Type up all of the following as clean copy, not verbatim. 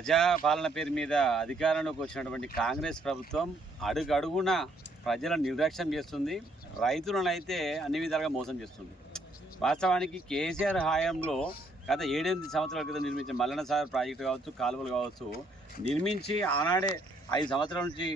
ప్రజాపాలన పేరు మీద అధికారంలోకి వచ్చినటువంటి కాంగ్రెస్ ప్రభుత్వం అడుగడుగున ప్రజలను నిర్లక్ష్యం చేస్తుంది, రైతులను అయితే అన్ని విధాలుగా మోసం చేస్తుంది. వాస్తవానికి కేసీఆర్ హయాంలో గత 7-8 సంవత్సరాల క్రితం నిర్మించిన మల్లన్న సాగర్ ప్రాజెక్టు కావచ్చు, కాలువలు కావచ్చు, నిర్మించి ఆనాడే 5 సంవత్సరాల నుంచి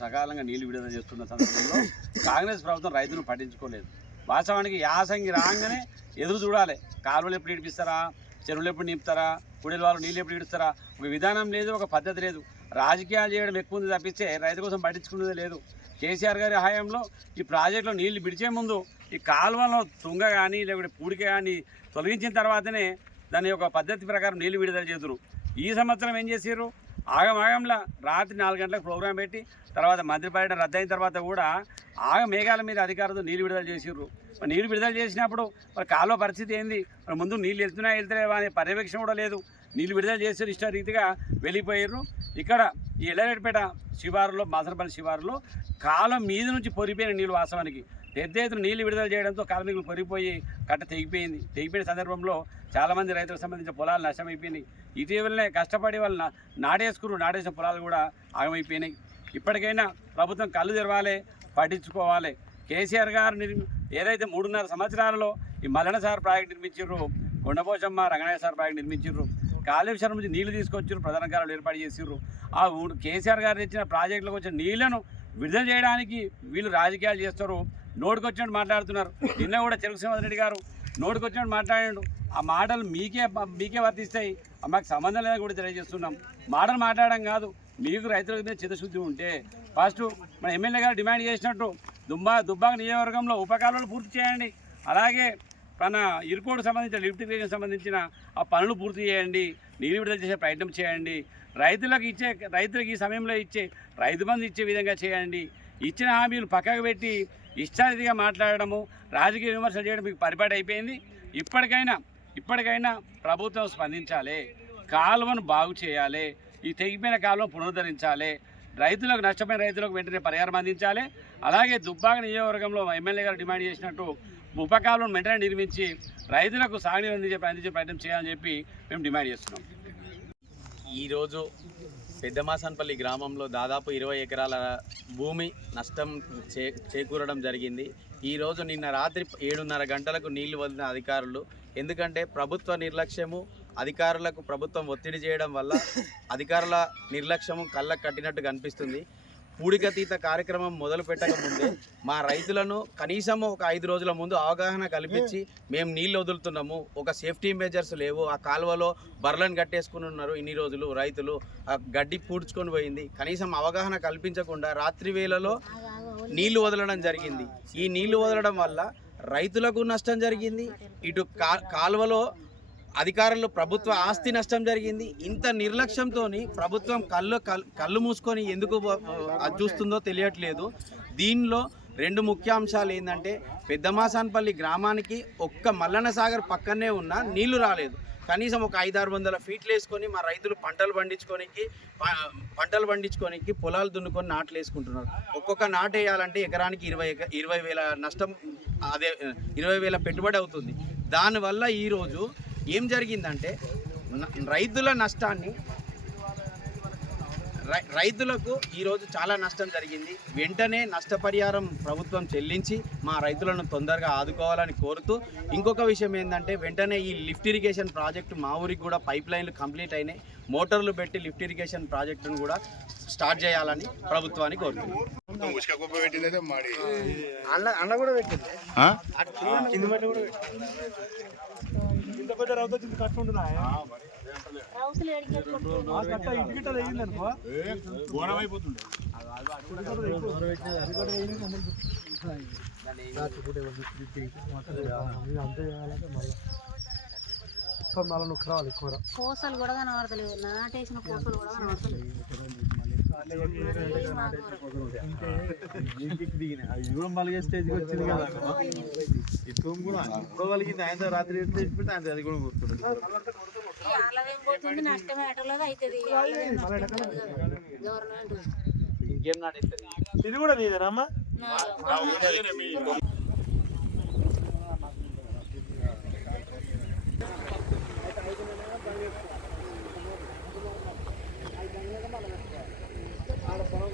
సకాలంగా నీళ్లు విడుదల చేస్తున్న సందర్భంలో కాంగ్రెస్ ప్రభుత్వం రైతులను పట్టించుకోలేదు. వాస్తవానికి యాసంగి రాగానే ఎదురు చూడాలి, కాలువలు ఎప్పుడు ఇడిపిస్తారా, చెరువులు ఎప్పుడు నింపుతారా, కుడిల వాళ్ళు నీళ్ళు ఎప్పుడు ఇడుస్తారా, ఒక విధానం లేదు, ఒక పద్ధతి లేదు. రాజకీయాలు చేయడం ఎక్కువ ఉంది తప్పిస్తే రైతు కోసం పట్టించుకునేది లేదు. కేసీఆర్ గారి హయాంలో ఈ ప్రాజెక్టులో నీళ్లు విడిచే ముందు ఈ కాలువలో తుంగ కానీ లేకపోతే పూడిక కానీ తొలగించిన తర్వాతనే దాని యొక్క పద్ధతి ప్రకారం నీళ్లు విడుదల చేదురు. ఈ సంవత్సరం ఏం చేసారు, ఆగమాగంలా రాత్రి 4 గంటలకు ప్రోగ్రాం పెట్టి తర్వాత మంత్రి పర్యటన రద్దయిన తర్వాత కూడా మేఘాల మీద అధికారులతో నీళ్ళు విడుదల చేసిర్రు. మరి నీళ్ళు విడుదల చేసినప్పుడు మరి కాలువ పరిస్థితి ఏంది, మరి ముందు నీళ్ళు వెళ్తున్నాయా అనే పర్యవేక్షణ కూడా లేదు. నీళ్ళు విడుదల చేసి ఇష్టరీతిగా వెళ్ళిపోయారు. ఇక్కడ ఈ ఎల్లారెడ్డిపేట శివారులో, మాసరపల్లి శివారులో కాలం మీద నుంచి పొరిపోయిన నీళ్ళు వాస్తవానికి పెద్ద ఎత్తున నీళ్ళు విడుదల చేయడంతో కార్మికులు పొరిగిపోయి కట్ట తెగిపోయిన సందర్భంలో చాలామంది రైతులకు సంబంధించిన పొలాలు నష్టమైపోయినాయి. ఇటీవలనే కష్టపడి వాళ్ళు నాటేసిన పొలాలు కూడా ఆగమైపోయినాయి. ఇప్పటికైనా ప్రభుత్వం కళ్ళు తెరవాలి, పట్టించుకోవాలి. కేసీఆర్ గారు ఏదైతే 3.5 సంవత్సరాలలో ఈ మల్లన్న సాగర్ ప్రాజెక్టు నిర్మించారు, కొండపోచమ్మ రంగనాయ సాగర్ ప్రాజెక్టు నిర్మించారు, కాళేశ్వరం నుంచి నీళ్లు తీసుకొచ్చారు, ప్రధాన కాలువలు ఏర్పాటు చేసారు. ఆ కేసీఆర్ గారు ఇచ్చిన ప్రాజెక్టులకు వచ్చిన నీళ్లను విడుదల చేయడానికి వీళ్ళు రాజకీయాలు చేస్తారు, నోటుకొచ్చినట్టు మాట్లాడుతున్నారు. నిన్న కూడా చెరుకు శ్రీనివాస్ రెడ్డి గారు నోటుకొచ్చినట్టు మాట్లాడాడు. ఆ మాటలు మీకే వర్తిస్తాయి, మాకు సంబంధం లేదని కూడా తెలియజేస్తున్నాం. మాటలు మాట్లాడడం కాదు, మీకు రైతుల మీద చిత్తశుద్ధి ఉంటే ఫస్ట్ మన ఎమ్మెల్యే గారు డిమాండ్ చేసినట్టు దుబ్బాక నియోజకవర్గంలో ఉపకాలువలు పూర్తి చేయండి, అలాగే మన ఇరుకోడుకు సంబంధించిన లిఫ్ట్ ఇరిగేషన్ సంబంధించిన ఆ పనులు పూర్తి చేయండి, నీరు విడుదల చేసే ప్రయత్నం చేయండి, రైతులకు ఈ సమయంలో ఇచ్చే రైతు బంధు ఇచ్చే విధంగా చేయండి. ఇచ్చిన హామీలు పక్కకు పెట్టి ఇష్టారీతిగా మాట్లాడడము, రాజకీయ విమర్శలు చేయడం మీకు పరిపాటి అయిపోయింది. ఇప్పటికైనా ప్రభుత్వం స్పందించాలి, కాలువను బాగు చేయాలి, ఈ తెగిపోయిన కాలువను పునరుద్ధరించాలి, నష్టపోయిన రైతులకు వెంటనే పరిహారం అందించాలి. అలాగే దుబ్బాక నియోజకవర్గంలో ఎమ్మెల్యే గారు డిమాండ్ చేసినట్టు ఉపకాలువను వెంటనే నిర్మించి రైతులకు సాగునీరు అందించే ప్రయత్నం చేయాలని చెప్పి మేము డిమాండ్ చేస్తున్నాం. ఈరోజు పెద్దమాసన్పల్లి గ్రామంలో దాదాపు 20 ఎకరాల భూమి నష్టం చేకూరడం జరిగింది. ఈరోజు నిన్న రాత్రి 7:30 గంటలకు నీళ్లు వదిలిన అధికారులు, ఎందుకంటే ప్రభుత్వ నిర్లక్ష్యము, అధికారులకు ప్రభుత్వం ఒత్తిడి చేయడం వల్ల అధికారుల నిర్లక్ష్యము కళ్ళకు కట్టినట్టు కనిపిస్తుంది. పూడికతీత కార్యక్రమం మొదలు పెట్టకముందే మా రైతులను కనీసం ఒక 5 రోజుల ముందు అవగాహన కల్పించి మేము నీళ్ళు వదులుతున్నాము, ఒక సేఫ్టీ మెజర్స్ లేవు, ఆ కాలువలో బర్రెలను కట్టేసుకుని ఉన్నారు, ఇన్ని రోజులు రైతులు ఆ గడ్డి పూడ్చుకొని పోయింది, కనీసం అవగాహన కల్పించకుండా రాత్రి వేళలో నీళ్లు వదలడం జరిగింది. ఈ నీళ్లు వదలడం వల్ల రైతులకు నష్టం జరిగింది, ఇటు కాలువలో అధికారులు ప్రభుత్వ ఆస్తి నష్టం జరిగింది. ఇంత నిర్లక్ష్యంతో ప్రభుత్వం కళ్ళు మూసుకొని ఎందుకు చూస్తుందో తెలియట్లేదు. దీనిలో 2 ముఖ్య అంశాలు ఏంటంటే, పెద్దమాసాన్పల్లి గ్రామానికి ఒక్క మల్లన్న సాగర్ పక్కనే ఉన్న నీళ్లు రాలేదు. కనీసం ఒక 500-600 ఫీట్లు వేసుకొని మా రైతులు పంటలు పండించుకోనికి పొలాలు దున్నుకొని నాట్లు వేసుకుంటున్నారు. ఒక్కొక్క నాటు వేయాలంటే ఎకరానికి 20,000 నష్టం, అదే 20,000 పెట్టుబడి అవుతుంది. దానివల్ల ఈరోజు ఏం జరిగిందంటే రైతుల నష్టాన్ని రైతులకు ఈరోజు చాలా నష్టం జరిగింది. వెంటనే నష్టపరిహారం ప్రభుత్వం చెల్లించి మా రైతులను తొందరగా ఆదుకోవాలని కోరుతూ, ఇంకొక విషయం ఏంటంటే వెంటనే ఈ లిఫ్ట్ ఇరిగేషన్ ప్రాజెక్టు మా ఊరికి కూడా పైప్ లైన్లు కంప్లీట్ అయినాయి, మోటార్లు పెట్టి లిఫ్ట్ ఇరిగేషన్ ప్రాజెక్టును కూడా స్టార్ట్ చేయాలని ప్రభుత్వాన్ని కోరుతున్నాం. కోసలు కూడా కనబడతలేవు, నాటేసిన కోసలు కూడా కనబడతలేవు. స్టేజ్కి వచ్చింది కదా, ఇప్పుడు కూడా ఇప్పుడు వాళ్ళకి ఆయన రాత్రి ఆయన అది కూడా గుర్తుంది. నష్టమే అటలేదు అవుతుంది గవర్నమెంట్. ఇంకేం నాటేస్తుంది, ఇది కూడా నీదేనమ్మా. దండాలు పెట్టుకోవాలి. ఆడ పొలం